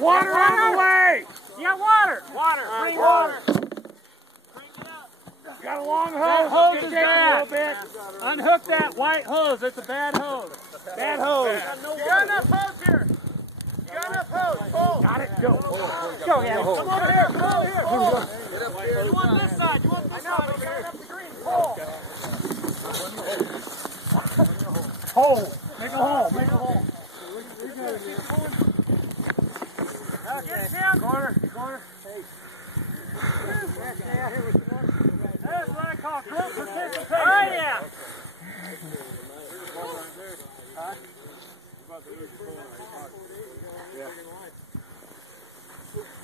Water on the way! You got water! Water! Bring water! You got a long hose. That hose Just is take it a bad. little bit. Unhook that white hose. It's a bad hose. Bad hose. You got enough hose here. You got enough hose. Pull. Got it. Go. Go, Annie. Come over here. Come over here. Pull. You want this side. You want this side. But you got enough to green. Pull. Hole. Make a hole. Make a hole. Get down. Corner. Corner. That's what I call group participation. Oh, yeah.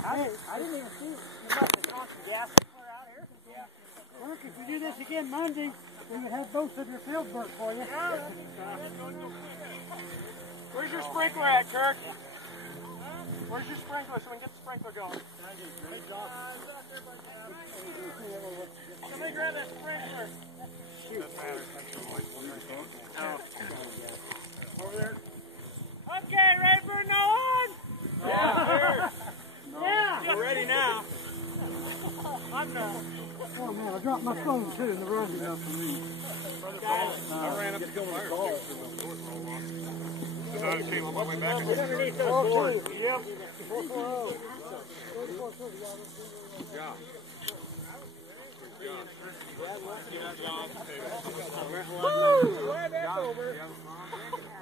I didn't even see it. You must have gone some gas clear out here. Yeah. Look, if you do this again Monday, we would have both of your fields burnt for you. Where's your sprinkler at, Kirk? Where's your sprinkler so we can get the sprinkler going? Somebody grab that sprinkler. Over there. Okay, ready for no one? Yeah. Yeah. We're ready now. I'm not. Oh man, I dropped my phone too in the run. I ran up to kill my car. So I came on my way back. Underneath those boards. Yep. Yeah. Woo! That's over.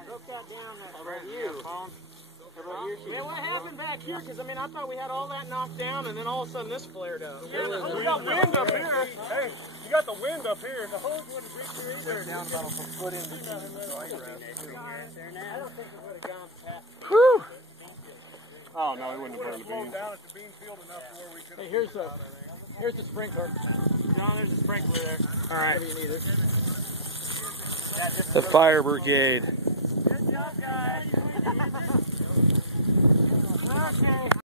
Broke that down that you. Yeah, what happened back here? Because, I mean, I thought we had all that knocked down, and then all of a sudden this flared up. Yeah, we got wind up here. Hey, you got the wind up here. The hose wouldn't reach here either. They're down about a foot in between. I don't think it would have gone past. Whew. Oh, no, it wouldn't have burned the beans. Down at the bean field enough to where we could. Hey, here's the sprinkler. John, there's a sprinkler there. All right. You need it. The fire brigade. Good job, guys. Okay.